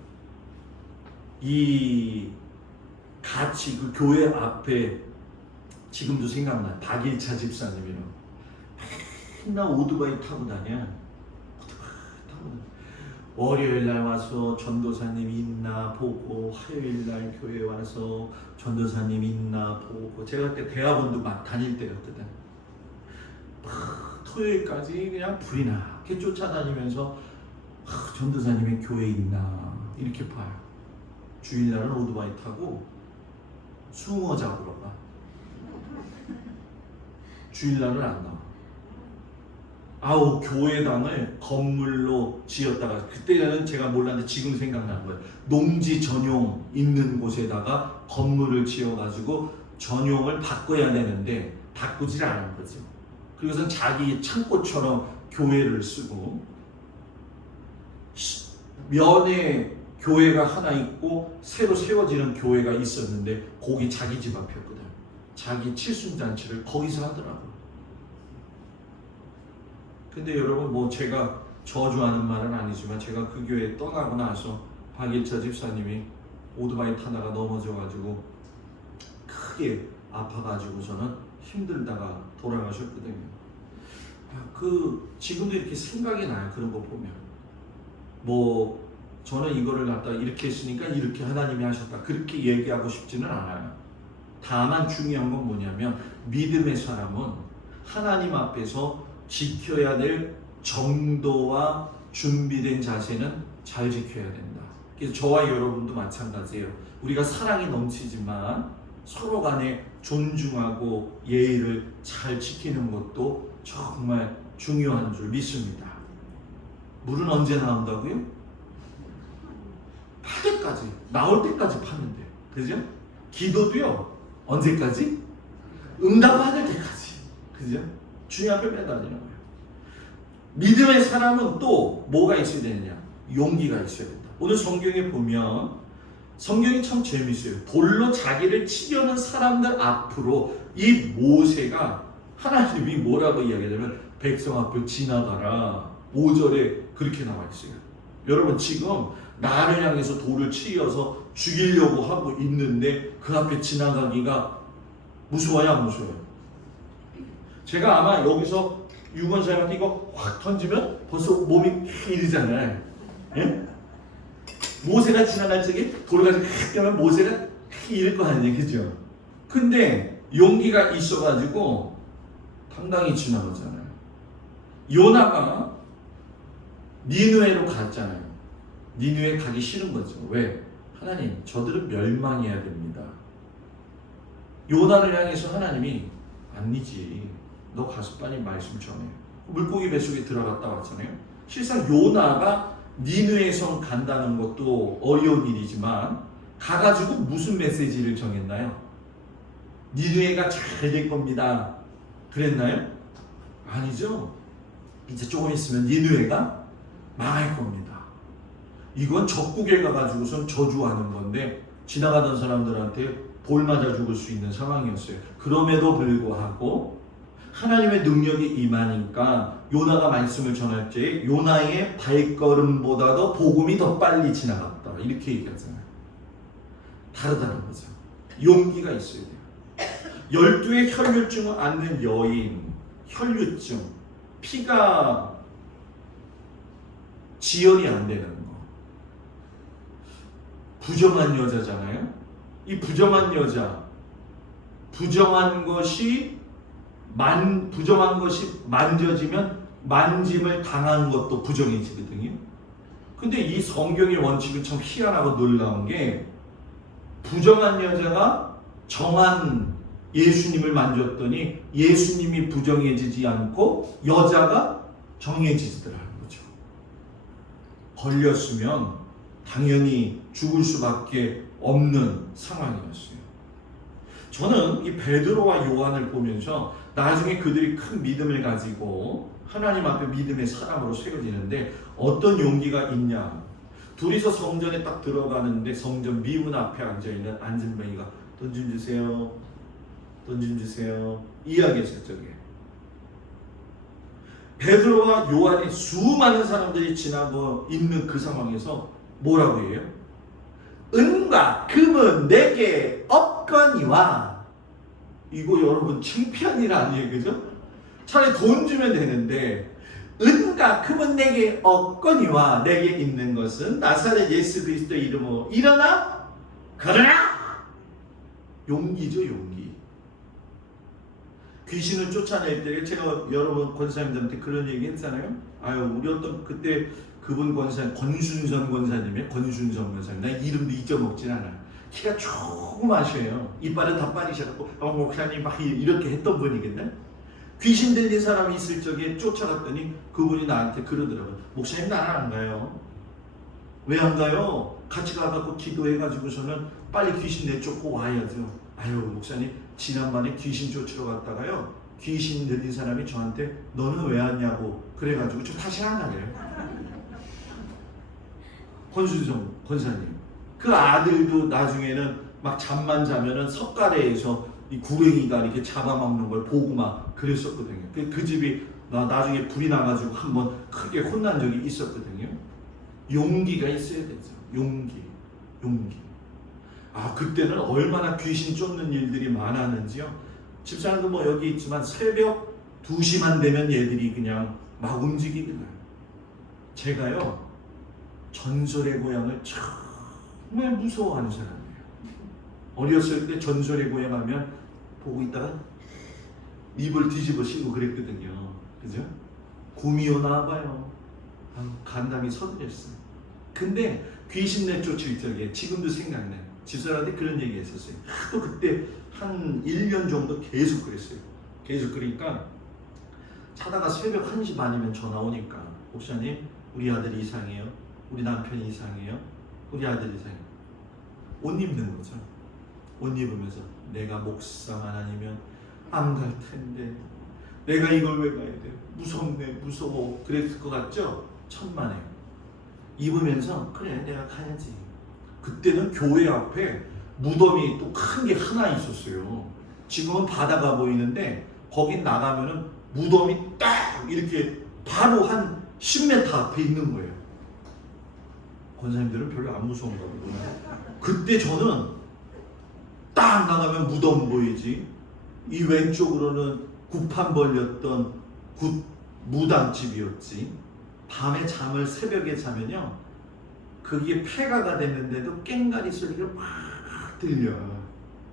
이 같이 그 교회 앞에 지금도 생각나. 박일차 집사님이랑 맨날 오토바이 타고 다녀. 월요일날 와서 전도사님 있나 보고, 화요일날 교회 와서 전도사님 있나 보고. 제가 그때 대학원도 막 다닐 때였거든. 토요일까지 그냥 불이 나게 쫓아다니면서 전도사님의 교회 있나 이렇게 봐요. 주일날은 오토바이 타고 숭어 잡으러 가. 주일날은 안 나와. 교회당을 건물로 지었다가, 그때는 제가 몰랐는데 지금 생각나는 거예요. 농지 전용 있는 곳에다가 건물을 지어가지고 전용을 바꿔야 되는데 바꾸질 않은 거죠. 그래서 자기 창고처럼 교회를 쓰고, 면에 교회가 하나 있고 새로 세워지는 교회가 있었는데 거기 자기 집 앞이었거든. 자기 칠순잔치를 거기서 하더라고요. 근데 여러분, 뭐 제가 저주하는 말은 아니지만 제가 그 교회 떠나고 나서 박일차 집사님이 오토바이 타다가 넘어져가지고 크게 아파가지고서는 힘들다가 돌아가셨거든요. 지금도 이렇게 생각이 나요. 그런 거 보면. 뭐 저는 이거를 갖다가 이렇게 했으니까 이렇게 하나님이 하셨다, 그렇게 얘기하고 싶지는 않아요. 다만 중요한 건 뭐냐면, 믿음의 사람은 하나님 앞에서 지켜야 될 정도와 준비된 자세는 잘 지켜야 된다. 그래서 저와 여러분도 마찬가지예요. 우리가 사랑이 넘치지만 서로 간에 존중하고 예의를 잘 지키는 것도 정말 중요한 줄 믿습니다. 물은 언제 나온다고요? 파 때까지, 나올 때까지 파는데, 그죠? 기도도요, 언제까지? 응답받을 때까지, 그죠? 주님 앞에 매달리는 거예요. 믿음의 사람은 또 뭐가 있어야 되느냐? 용기가 있어야 된다. 오늘 성경에 보면, 성경이 참 재밌어요. 돌로 자기를 치려는 사람들 앞으로 이 모세가, 하나님이 뭐라고 이야기하냐면 백성 앞을 지나가라. 5절에 그렇게 나와 있어요. 여러분, 지금 나를 향해서 돌을 치여서 죽이려고 하고 있는데 그 앞에 지나가기가 무서워요, 안 무서워요? 제가 아마 여기서 유건사님한테 이거 확 던지면 벌써 몸이 이러잖아요. 예? 모세가 지나갈 적에 돌을 가지고 확 하면 모세가 이럴 거 아니에요, 그죠? 근데 용기가 있어가지고 당당히 지나가잖아요. 요나가 니느웨로 갔잖아요. 니느웨 가기 싫은 거죠. 왜? 하나님, 저들은 멸망해야 됩니다. 요나를 향해서 하나님이, 아니지, 너 가서 빨리 말씀 전해. 물고기 뱃속에 들어갔다 왔잖아요. 실상 요나가 니느웨 성 간다는 것도 어려운 일이지만 가가지고 무슨 메시지를 정했나요? 니느웨가 잘 될 겁니다, 그랬나요? 아니죠. 이제 조금 있으면 니느웨가 망할 겁니다. 이건 적국에 가가지고선 저주하는 건데 지나가던 사람들한테 돌 맞아 죽을 수 있는 상황이었어요. 그럼에도 불구하고 하나님의 능력이 임하니까 요나가 말씀을 전할 때 요나의 발걸음보다도 복음이 더 빨리 지나갔다, 이렇게 얘기하잖아요. 다르다는 거죠. 용기가 있어야 돼요. 12의 혈류증을 앓는 여인, 혈류증, 피가 지혈이 안 되는 거, 부정한 여자잖아요. 이 부정한 여자, 부정한 것이 만져지면 만짐을 당한 것도 부정해지거든요. 근데 이 성경의 원칙은 참 희한하고 놀라운 게, 부정한 여자가 정한 예수님을 만졌더니 예수님이 부정해지지 않고 여자가 정해지더라는 거죠. 걸렸으면 당연히 죽을 수밖에 없는 상황이었어요. 저는 이 베드로와 요한을 보면서 나중에 그들이 큰 믿음을 가지고 하나님 앞에 믿음의 사람으로 세워지는데 어떤 용기가 있냐. 둘이서 성전에 딱 들어가는데 성전 미문 앞에 앉아있는 안진뱅이가 돈 좀 주세요. 돈 좀 주세요. 이야기했어요. 저게. 베드로와 요한이 수많은 사람들이 지나고 있는 그 상황에서 뭐라고 해요? 은과 금은 내게 없거니와. 이거 여러분 창피한 일 아니에요, 그죠? 차라리 돈 주면 되는데 은과 금은 내게 없거니와 내게 있는 것은 나사렛 예수 그리스도의 이름으로 일어나 걸어라. 용기죠, 용기. 귀신을 쫓아낼 때 제가 여러분 권사님들한테 그런 얘기 했잖아요. 아유, 우리 어떤 그때 그분 권사 권순선 권사님의 권순선 권사님, 나 이름도 잊어먹진 않아. 키가 조그마셔요. 이빨은 다 빠지셔갖고 목사님 막 이렇게 했던 분이겠네. 귀신 들린 사람이 있을 적에 쫓아갔더니 그분이 나한테 그러더라고요. 목사님 나는 안 가요. 왜 안 가요? 같이 가갖고 기도해가지고서는 빨리 귀신 내쫓고 와야죠. 아유 목사님 지난번에 귀신 쫓으러 갔다가요 귀신 들린 사람이 저한테 너는 왜 왔냐고 그래가지고 저 다시 안 가래요. 권순성 권사님 그 아들도 나중에는 막 잠만 자면은 석가래에서 이 구렁이가 이렇게 잡아먹는 걸 보고 막 그랬었거든요. 그 집이 나중에 불이 나가지고 한번 크게 혼난 적이 있었거든요. 용기가 있어야 되죠. 용기. 아 그때는 얼마나 귀신 쫓는 일들이 많았는지요. 집사람도 뭐 여기 있지만 새벽 2시만 되면 얘들이 그냥 막 움직이게 나요. 제가요 전설의 고향을 정말 무서워하는 사람이에요. 어렸을 때 전설의 고향 하면 보고 있다가 입을 뒤집어 씌고 그랬거든요. 그죠? 곰이 오나 봐요. 간담이 서늘했어요. 근데 귀신 내쫓을 적에 지금도 생각나요. 집사람한테 그런 얘기 했었어요. 또 그때 한 1년 정도 계속 그랬어요. 계속 그러니까 자다가 새벽 1시 반이면 전화 오니까 목사님 우리 아들이 이상해요. 우리 남편이 이상해요. 우리 아들이 이상해요. 옷 입는 거죠. 옷 입으면서 내가 목사만 아니면 안 갈 텐데 내가 이걸 왜 가야 돼? 무섭네 무서워 그랬을 것 같죠? 천만에 입으면서 그래 내가 가야지. 그때는 교회 앞에 무덤이 또 큰 게 하나 있었어요. 지금은 바다가 보이는데 거기 나가면은 무덤이 딱 이렇게 바로 한 10m 앞에 있는 거예요. 권사님들은 별로 안 무서운가 보구나. 그때 저는 딱 나가면 무덤 보이지. 이 왼쪽으로는 굿판 벌렸던 굿 무당집이었지. 밤에 잠을 새벽에 자면요 그게 폐가가 됐는데도 깽가리 소리가 막 들려요.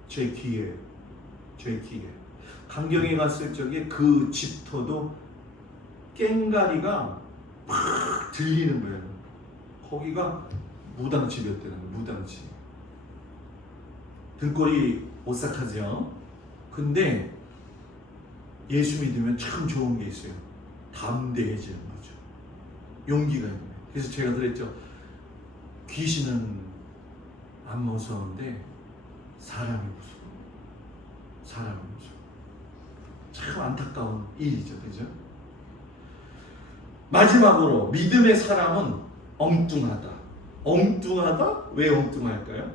제 귀에. 강경에 갔을 적에 그 집터도 깽가리가 막 들리는 거예요. 거기가 무당집이었다는 거예요. 무당집. 등골이 오싹하죠. 근데 예수 믿으면 참 좋은 게 있어요. 담대해지는 거죠. 용기가 있는 거예요. 그래서 제가 그랬죠. 귀신은 안 무서운데 사람이 무서워. 참 안타까운 일이죠. 그죠? 마지막으로 믿음의 사람은 엉뚱하다. 엉뚱하다? 왜 엉뚱할까요?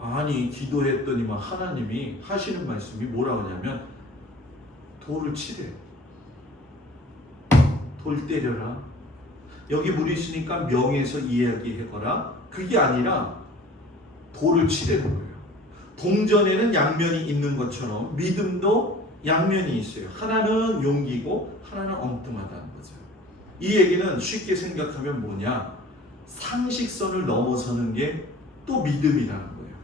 아니 기도했더니만 하나님이 하시는 말씀이 뭐라고 하냐면 돌을 치래. 돌 때려라. 여기 물 있으니까 명에서 이야기해거라. 그게 아니라 돌을 치려는 거예요. 동전에는 양면이 있는 것처럼 믿음도 양면이 있어요. 하나는 용기고 하나는 엉뚱하다는 거죠. 이 얘기는 쉽게 생각하면 뭐냐? 상식선을 넘어서는 게 또 믿음이라는 거예요.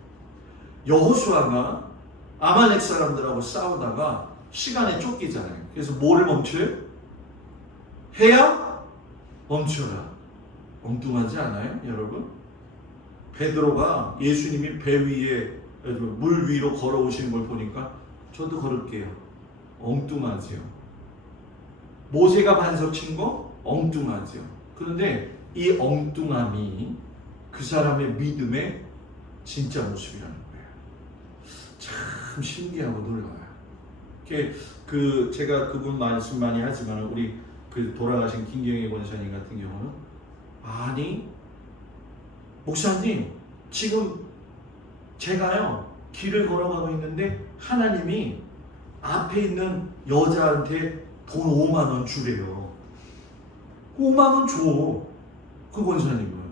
여호수아가 아말렉 사람들하고 싸우다가 시간에 쫓기잖아요. 그래서 뭐를 멈춰요? 해야 멈춰라. 엉뚱하지 않아요, 여러분? 베드로가 예수님이 배 위에 물 위로 걸어오시는 걸 보니까 저도 걸을게요. 엉뚱하지요. 모세가 반석 친 거 엉뚱하죠. 그런데 이 엉뚱함이 그 사람의 믿음의 진짜 모습이라는 거예요. 참 신기하고 놀라워요. 제가 그분 말씀 많이 하지만 우리 그 돌아가신 김경희 권사님 같은 경우는 아니 목사님 지금 제가요 길을 걸어가고 있는데 하나님이 앞에 있는 여자한테 돈 5만 원 주래요. 5만 원 줘. 그 권사님은.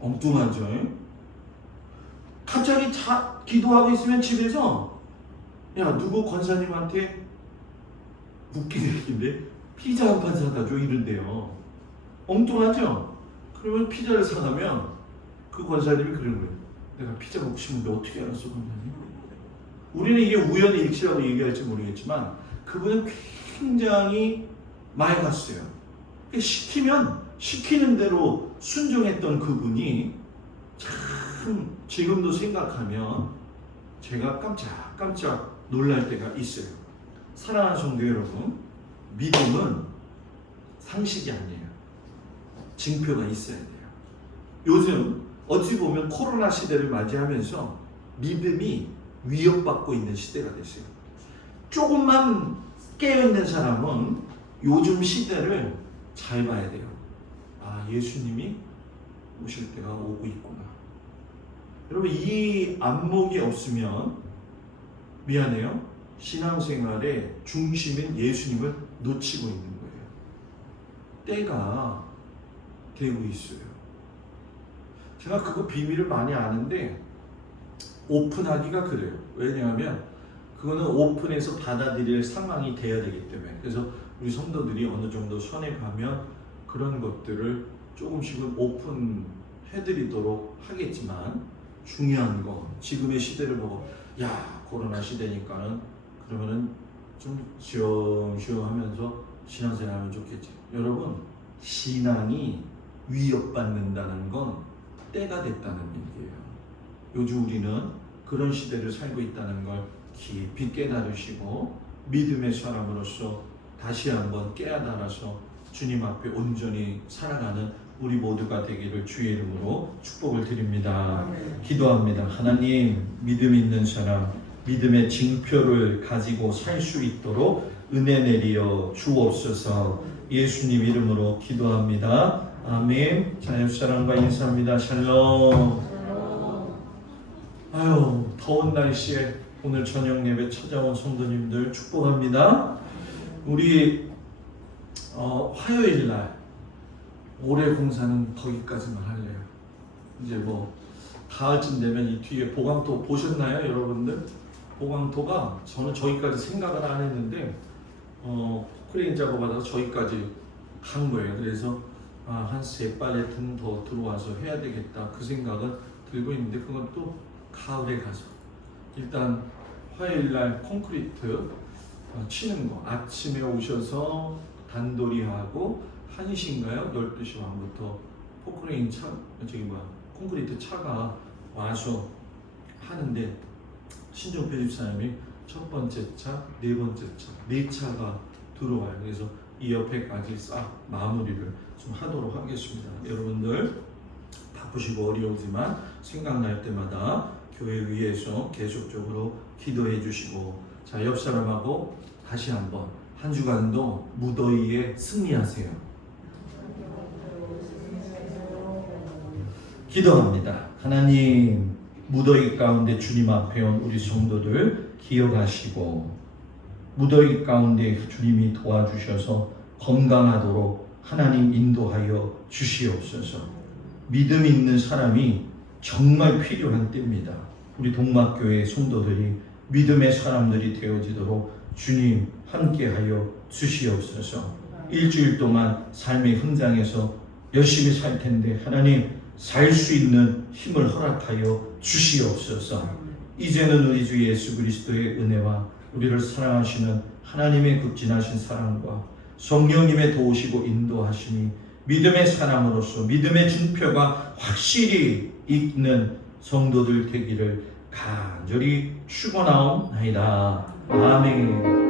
엉뚱하죠. 갑자기 기도하고 있으면 집에서 야 누구 권사님한테 웃긴 얘기인데 피자 한 판 사다 줘 이런데요. 엉뚱하죠? 그러면 피자를 사가면 그 권사님이 그러는 거예요. 내가 피자 먹고 싶은데 어떻게 알았어 권사님? 우리는 이게 우연의 일치라고 얘기할지 모르겠지만 그분은 굉장히 맑았어요. 시키면 시키는 대로 순종했던 그분이 참 지금도 생각하면 제가 깜짝깜짝 놀랄 때가 있어요. 사랑하는 성도 여러분, 믿음은 상식이 아니에요. 징표가 있어야 돼요. 요즘 어찌 보면 코로나 시대를 맞이하면서 믿음이 위협받고 있는 시대가 됐어요. 조금만 깨어있는 사람은 요즘 시대를 잘 봐야 돼요. 아, 예수님이 오실 때가 오고 있구나. 여러분, 이 안목이 없으면 미안해요. 신앙생활의 중심인 예수님을 놓치고 있는 거예요. 때가 되고 있어요. 제가 그거 비밀을 많이 아는데 오픈하기가 그래요. 왜냐하면 그거는 오픈해서 받아들일 상황이 돼야 되기 때문에. 그래서 우리 성도들이 어느 정도 선에 가면 그런 것들을 조금씩은 오픈해드리도록 하겠지만 중요한 거 지금의 시대를 보고 야 코로나 시대니까는 그러면은 좀 시험시험하면서 신앙생활하면 좋겠지. 여러분 신앙이 위협받는다는 건 때가 됐다는 얘기예요. 요즘 우리는 그런 시대를 살고 있다는 걸 깊이 깨달으시고 믿음의 사람으로서 다시 한번 깨달아서 주님 앞에 온전히 살아가는 우리 모두가 되기를 주의 이름으로 축복을 드립니다. 기도합니다. 하나님, 믿음 있는 사람, 믿음의 징표를 가지고 살 수 있도록 은혜 내리어 주옵소서. 예수님 이름으로 기도합니다. 아멘. 자, 옆사람과 인사합니다. 샬롬. 아유, 더운 날씨에 오늘 저녁 예배 찾아온 성도님들 축복합니다. 우리 화요일 날 올해 공사는 거기까지만 할래요. 이제 뭐 가을쯤 되면 이 뒤에 보강토 보셨나요, 여러분들? 보강토가 저는 저기까지 생각을 안 했는데 크레인 작업하다가 저기까지 간 거예요. 그래서 한 3팔레트는 더 들어와서 해야 되겠다 그 생각은 들고 있는데 그건 또 가을에 가서 일단 화요일 날 콘크리트 치는 거 아침에 오셔서 단도리하고 1시인가요? 12시 반부터 포크레인 차 콘크리트 차가 와서 하는데 신종표 집사님이 첫 번째 차, 네 번째 차, 네 차가 들어와요. 그래서 이 옆에까지 싹 마무리를 좀 하도록 하겠습니다. 여러분들 바쁘시고 어려우지만 생각날 때마다 교회 위에서 계속적으로 기도해 주시고 자, 옆 사람하고 다시 한번 한 주간도 무더위에 승리하세요. 기도합니다. 하나님, 무더위 가운데 주님 앞에 온 우리 성도들 기억하시고 무더위 가운데 주님이 도와주셔서 건강하도록 하나님 인도하여 주시옵소서. 믿음 있는 사람이 정말 필요한 때입니다. 우리 동막교회 성도들이 믿음의 사람들이 되어지도록 주님 함께하여 주시옵소서. 일주일 동안 삶의 현장에서 열심히 살 텐데 하나님 살 수 있는 힘을 허락하여 주시옵소서. 이제는 우리 주 예수 그리스도의 은혜와 우리를 사랑하시는 하나님의 극진하신 사랑과 성령님의 도우시고 인도하심이 믿음의 사람으로서 믿음의 징표가 확실히 있는 성도들 되기를 간절히 축원하옵나이다. 아멘.